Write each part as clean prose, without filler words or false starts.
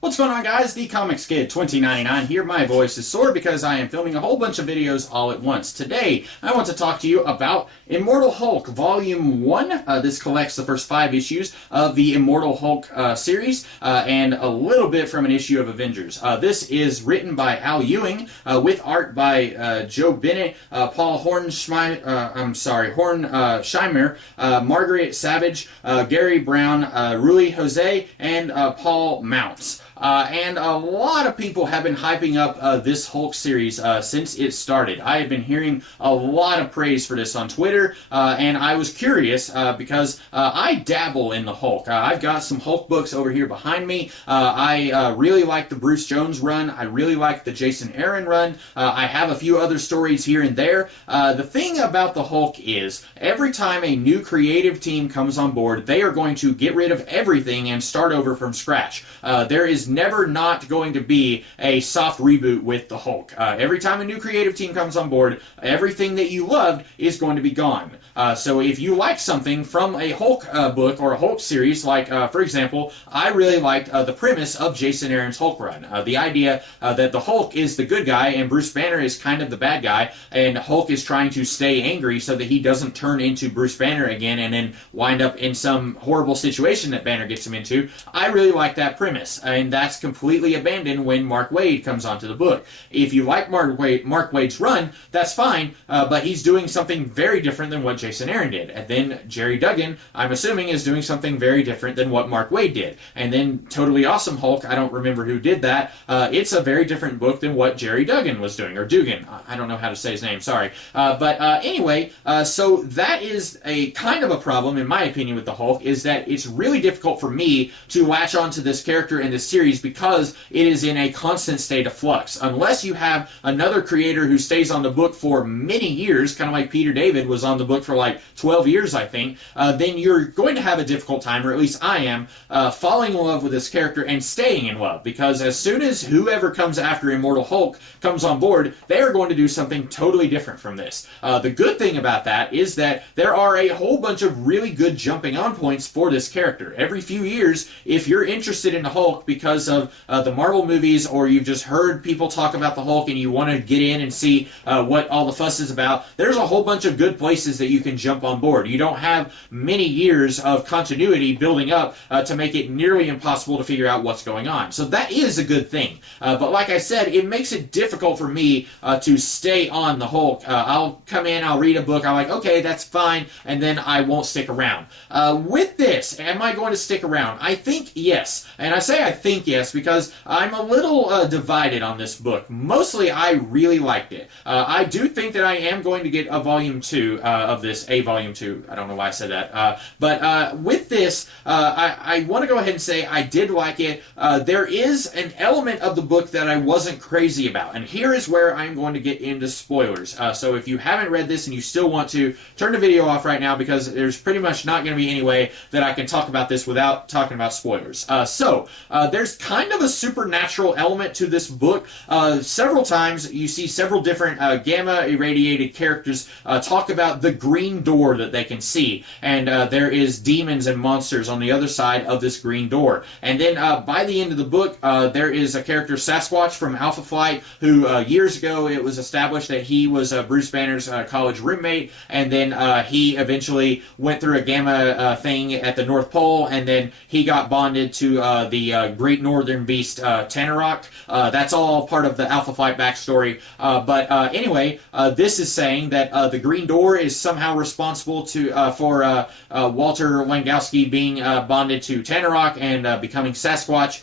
What's going on, guys? The Comics Kid 2099 here. My voice is sore because I am filming a whole bunch of videos all at once. Today, I want to talk to you about Immortal Hulk Volume 1. This collects the first 5 issues of the Immortal Hulk series and a little bit from an issue of Avengers. This is written by Al Ewing with art by Joe Bennett, Paul Hornscheimer, Margaret Savage, Gary Brown, Rui Jose, and Paul Mounts. And a lot of people have been hyping up this Hulk series since it started. I have been hearing a lot of praise for this on Twitter, and I was curious because I dabble in the Hulk. I've got some Hulk books over here behind me. I really like the Bruce Jones run. I really like the Jason Aaron run. I have a few other stories here and there. The thing about the Hulk is every time a new creative team comes on board, they are going to get rid of everything and start over from scratch. There is never not going to be a soft reboot with the Hulk. Every time a new creative team comes on board, everything that you loved is going to be gone. So if you like something from a Hulk book or a Hulk series, like, for example, I really liked the premise of Jason Aaron's Hulk run. The idea that the Hulk is the good guy and Bruce Banner is kind of the bad guy, and Hulk is trying to stay angry so that he doesn't turn into Bruce Banner again and then wind up in some horrible situation that Banner gets him into. I really like that premise, and that's completely abandoned when Mark Waid comes onto the book. If you like Mark Waid's run, that's fine, but he's doing something very different than what Jason Aaron did. And then Jerry Duggan, I'm assuming, is doing something very different than what Mark Waid did. And then Totally Awesome Hulk, I don't remember who did that. It's a very different book than what Jerry Duggan was doing, or Dugan. I don't know how to say his name, sorry. Anyway, so that is a kind of a problem, in my opinion, with the Hulk, is that it's really difficult for me to latch onto this character in this series because it is in a constant state of flux. Unless you have another creator who stays on the book for many years, kind of like Peter David was on the book for like 12 years, I think, then you're going to have a difficult time, or at least I am, falling in love with this character and staying in love, because as soon as whoever comes after Immortal Hulk comes on board, they are going to do something totally different from this. The good thing about that is that there are a whole bunch of really good jumping on points for this character. Every few years, if you're interested in the Hulk because of the Marvel movies, or you've just heard people talk about the Hulk and you want to get in and see what all the fuss is about, there's a whole bunch of good places that you can jump on board. You don't have many years of continuity building up to make it nearly impossible to figure out what's going on. So that is a good thing. But like I said, it makes it difficult for me to stay on the Hulk. I'll come in, I'll read a book, I'm like, okay, that's fine, and then I won't stick around. With this, am I going to stick around? I think yes. And I say I think yes because I'm a little divided on this book. Mostly, I really liked it. I do think that I am going to get a volume 2 of this, a volume 2. I don't know why I said that. But with this, I want to go ahead and say I did like it. There is an element of the book that I wasn't crazy about. And here is where I'm going to get into spoilers. So if you haven't read this and you still want to, turn the video off right now because there's pretty much not going to be any way that I can talk about this without talking about spoilers. There's kind of a supernatural element to this book. Several times you see several different gamma irradiated characters talk about the green door that they can see, and there is demons and monsters on the other side of this green door. And then by the end of the book, there is a character, Sasquatch from Alpha Flight, who years ago it was established that he was Bruce Banner's college roommate, and then he eventually went through a gamma thing at the North Pole, and then he got bonded to the Great Northern Beast, Tanarok. That's all part of the Alpha Flight backstory. Anyway, this is saying that the Green Door is somehow responsible for Walter Langowski being bonded to Tanarok and becoming Sasquatch.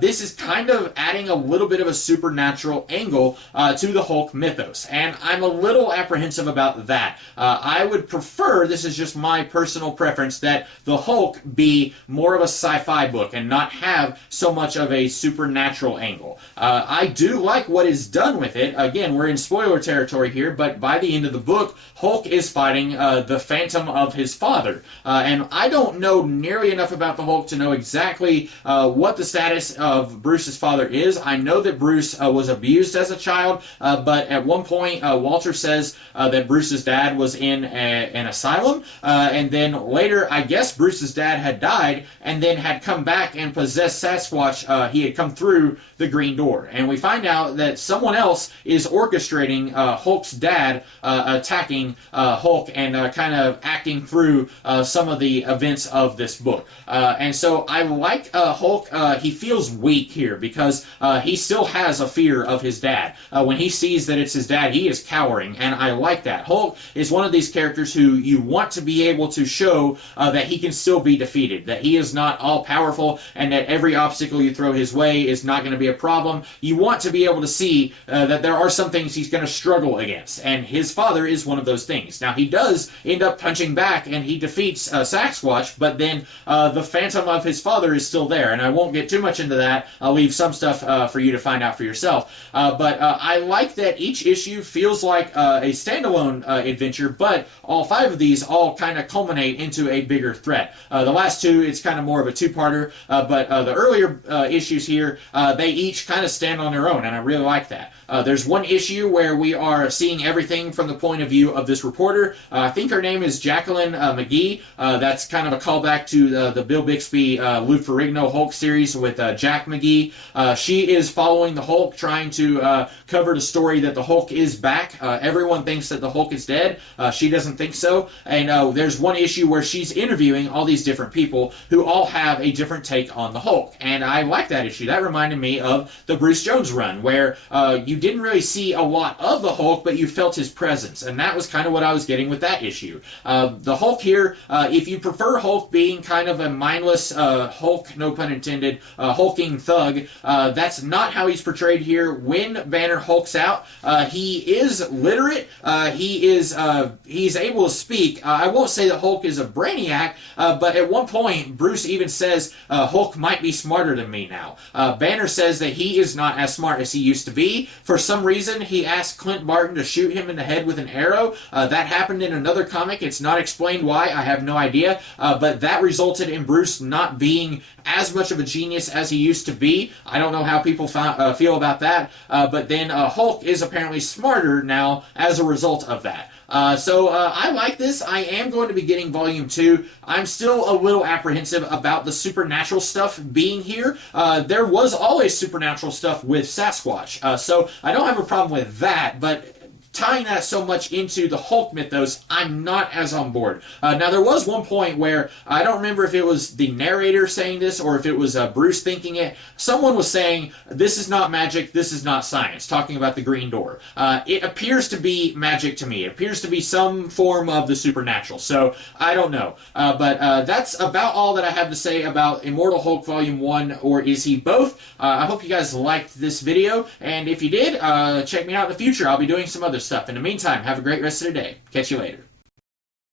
This is kind of adding a little bit of a supernatural angle to the Hulk mythos, and I'm a little apprehensive about that. I would prefer, this is just my personal preference, that the Hulk be more of a sci-fi book and not have so much of a supernatural angle. I do like what is done with it. Again, we're in spoiler territory here, but by the end of the book, Hulk is fighting the phantom of his father. And I don't know nearly enough about the Hulk to know exactly what the status of Bruce's father is. I know that Bruce was abused as a child, but at one point, Walter says that Bruce's dad was in an asylum, and then later, I guess Bruce's dad had died, and then had come back and possessed Sasquatch, he had come through the green door. And we find out that someone else is orchestrating Hulk's dad attacking Hulk and kind of acting through some of the events of this book. And so I like Hulk. He feels weak here because he still has a fear of his dad. When he sees that it's his dad, he is cowering, and I like that. Hulk is one of these characters who you want to be able to show that he can still be defeated, that he is not all-powerful, and that every obstacle you throw his way is not going to be a problem. You want to be able to see that there are some things he's going to struggle against, and his father is one of those things. Now, he does end up punching back, and he defeats Sasquatch, but then the phantom of his father is still there, and I won't get too much into that. I'll leave some stuff for you to find out for yourself. But I like that each issue feels like a standalone adventure, but all 5 of these all kind of culminate into a bigger threat. The last 2, it's kind of more of a 2-parter, but the earlier issues here, they each kind of stand on their own, and I really like that. There's one issue where we are seeing everything from the point of view of this reporter. I think her name is Jacqueline McGee. That's kind of a callback to the Bill Bixby, Lou Ferrigno Hulk series with Jack McGee. She is following the Hulk, trying to cover the story that the Hulk is back. Everyone thinks that the Hulk is dead. She doesn't think so. And there's one issue where she's interviewing all these different people who all have a different take on the Hulk. And I like that issue. That reminded me of the Bruce Jones run, where you didn't really see a lot of the Hulk, but you felt his presence. And that was kind of what I was getting with that issue. The Hulk here, if you prefer Hulk being kind of a mindless Hulk, no pun intended, hulking thug, that's not how he's portrayed here. When Banner hulks out, he is literate. He's able to speak. I won't say that Hulk is a brainiac, but at one point, Bruce even says, Hulk might be smarter than me now. Banner says that he is not as smart as he used to be. For some reason, he asked Clint Barton to shoot him in the head with an arrow. That happened in another comic. It's not explained why. I have no idea. But that resulted in Bruce not being as much of a genius as he used to be. I don't know how people feel about that. But then Hulk is apparently smarter now as a result of that. So I like this. I am going to be getting Volume 2. I'm still a little apprehensive about the supernatural stuff being here. There was always supernatural stuff with Sasquatch, so I don't have a problem with that, but tying that so much into the Hulk mythos, I'm not as on board. Now, there was one point where, I don't remember if it was the narrator saying this or if it was Bruce thinking it. Someone was saying, this is not magic, this is not science, talking about the Green Door. It appears to be magic to me. It appears to be some form of the supernatural. So, I don't know. But that's about all that I have to say about Immortal Hulk Volume 1, or is he both? I hope you guys liked this video, and if you did, check me out in the future. I'll be doing some other stuff. In the meantime, have a great rest of the day. Catch you later.